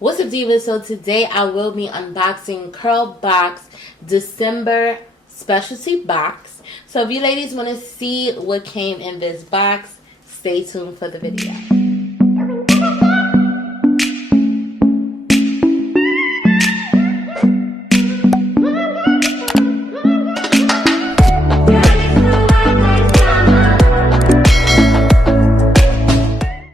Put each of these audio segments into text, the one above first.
What's up, Diva? So today I will be unboxing CurlBox December specialty box. So if you ladies want to see what came in this box, stay tuned for the video.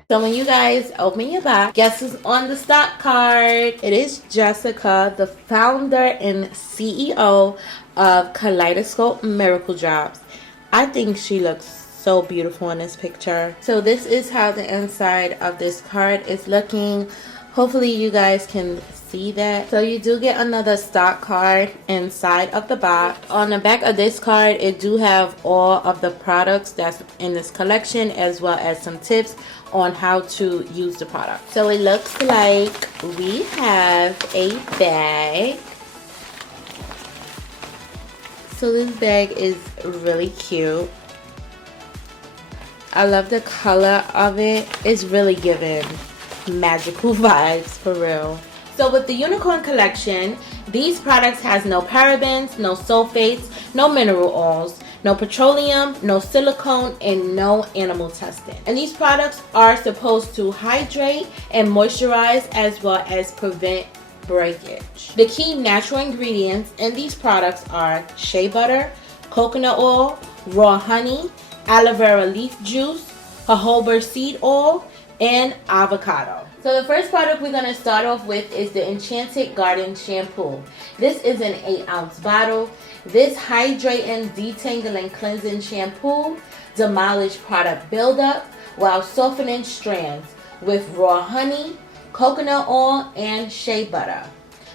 So when you guys open your box, guess who's on the stock card? It is Jessica, the founder and CEO of Kaleidoscope Miracle Drops. I think she looks so beautiful in this picture. So this is how the inside of this card is looking. Hopefully you guys can see that. So you do get another stock card inside of the box. On the back of this card, it do have all of the products that's in this collection, as well as some tips on how to use the product. So it looks like we have a bag. So this bag is really cute. I love the color of it. It's really giving magical vibes for real. So with the Unikorn collection, these products has no parabens, no sulfates, no mineral oils, no petroleum, no silicone, and no animal testing. And these products are supposed to hydrate and moisturize as well as prevent breakage. The key natural ingredients in these products are shea butter, coconut oil, raw honey, aloe vera leaf juice, jojoba seed oil, and avocado. So the first product we're going to start off with is the Enchanted Garden Shampoo. This is an 8-ounce bottle. This hydrating, detangling, cleansing shampoo demolish product buildup while softening strands with raw honey, coconut oil, and shea butter.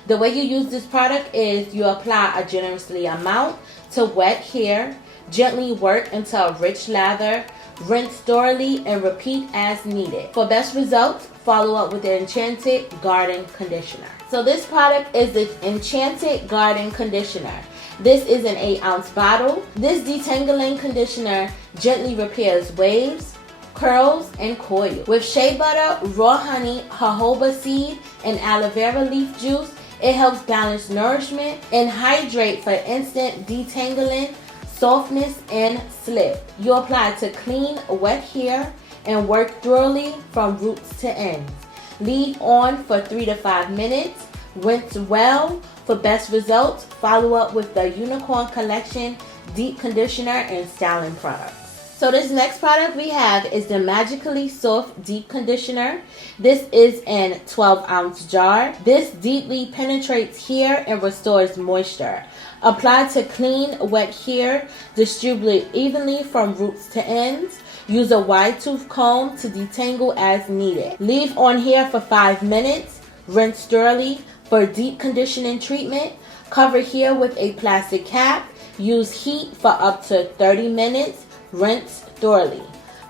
The way you use this product is you apply a generously amount to wet hair, gently work into a rich lather, rinse thoroughly, and repeat as needed. For best results, follow up with the Enchanted Garden Conditioner. So this product is the Enchanted Garden Conditioner. This is an 8-ounce bottle. This detangling conditioner gently repairs waves, curls, and coils. With shea butter, raw honey, jojoba seed, and aloe vera leaf juice, it helps balance nourishment and hydrate for instant detangling, softness, and slip. You apply to clean, wet hair and work thoroughly from roots to ends. Leave on for 3 to 5 minutes. Rinse well. For best results, follow up with the Unikorn Collection Deep Conditioner and Styling Products. So this next product we have is the Magically Soft Deep Conditioner. This is in 12-ounce jar. This deeply penetrates hair and restores moisture. Apply to clean, wet hair. Distribute evenly from roots to ends. Use a wide tooth comb to detangle as needed. Leave on hair for 5 minutes. Rinse thoroughly. For deep conditioning treatment, cover hair with a plastic cap. Use heat for up to 30 minutes. Rinse thoroughly.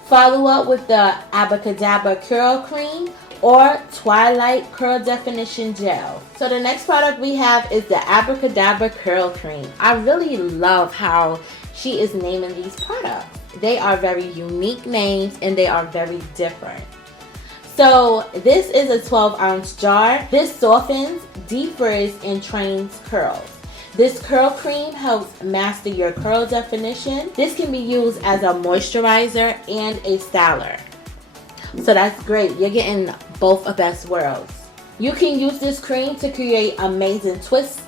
Follow up with the Abracadabra Curl Cream or Twi-light Curl Definition Gel. So the next product we have is the Abracadabra Curl Cream. I really love how she is naming these products. They are very unique names and they are very different. So this is a 12-ounce jar. This softens, defrizz, and trains curls. This curl cream helps master your curl definition. This can be used as a moisturizer and a styler. So that's great. You're getting both of best worlds. You can use this cream to create amazing twists,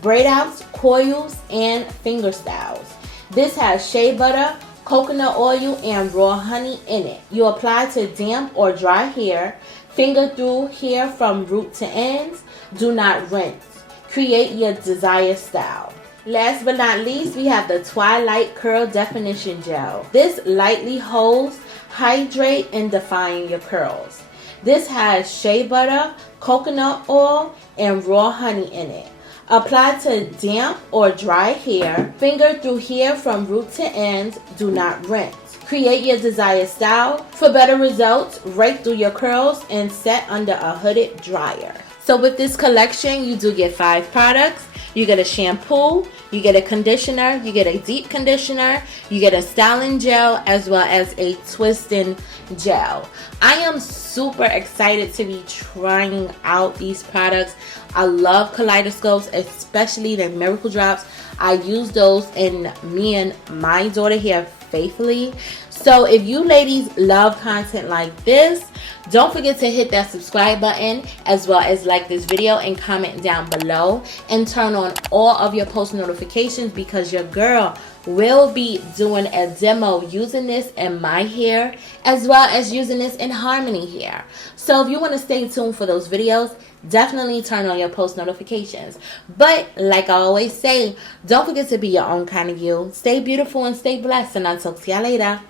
braid outs, coils, and finger styles. This has shea butter, coconut oil, and raw honey in it. You apply to damp or dry hair. Finger through hair from root to ends. Do not rinse. Create your desired style. Last but not least, we have the Twi-light Curl Definition Gel. This lightly holds, hydrate, and define your curls. This has shea butter, coconut oil, and raw honey in it. Apply to damp or dry hair. Finger through hair from root to ends. Do not rinse. Create your desired style. For better results, rake through your curls and set under a hooded dryer. So with this collection, you do get 5 products. You get a shampoo, you get a conditioner, you get a deep conditioner, you get a styling gel, as well as a twisting gel. I am super excited to be trying out these products. I love Kaleidoscopes, especially the Miracle Drops. I use those in me and my daughter here faithfully. So if you ladies love content like this, don't forget to hit that subscribe button, as well as like this video and comment down below, and turn on all of your post notifications, because your girl will be doing a demo using this in my hair, as well as using this in Harmony hair. So if you want to stay tuned for those videos, definitely turn on your post notifications. But like I always say, don't forget to be your own kind of you. Stay beautiful and stay blessed, and I'll talk to y'all later.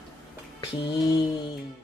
Peace.